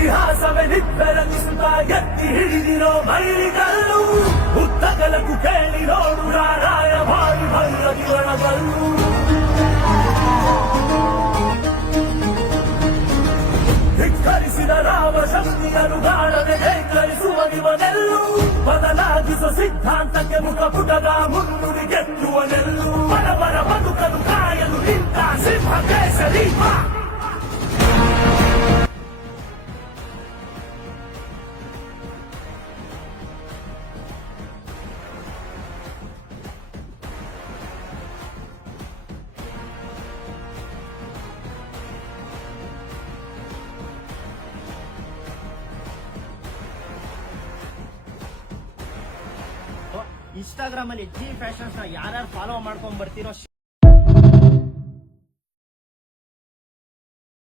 ಇತಿಹಾಸವೇ ನಿಬ್ಬೆರಗಿಸುತ್ತ ಎತ್ತಿ ಹಿಡಿದಿರೋ ಮೈಲಿಗಲ್ಲು ಉದ್ದಗಲಕ್ಕೂ ಕೇಳಿ ನೋಡು ರಾರಾಯ ಭಾರಿ ಭೈರಗಿರಣಗಲ್ಲು ಧಿಕ್ಕರಿಸಿದ ರಾಮ ಶಕ್ತಿಯನ್ನು ಗಾಳನೆ ಕೈಕರಿಸುವ ಇವನೆಲ್ಲು ಬದಲಾಗಿಸುವ ಸಿದ್ಧಾಂತಕ್ಕೆ ಮುಖಪುಟದ ಮುನ್ನುಡಿ ಗೆಲ್ಲುವನೆಲ್ಲು ಬಡವರ ಬದುಕಲು ಕಾಯಲು ನಿಂತ ಸಿಂಹ ಕೇಸರಿ ಇನ್ಸ್ಟಾಗ್ರಾಮ್ ಅಲ್ಲಿ ಜಿ ಫ್ಯಾಷನ್ಸ್ ನ ಯಾರ್ಯಾರು ಫಾಲೋ ಮಾಡ್ಕೊಂಡ್ ಬರ್ತಿರೋ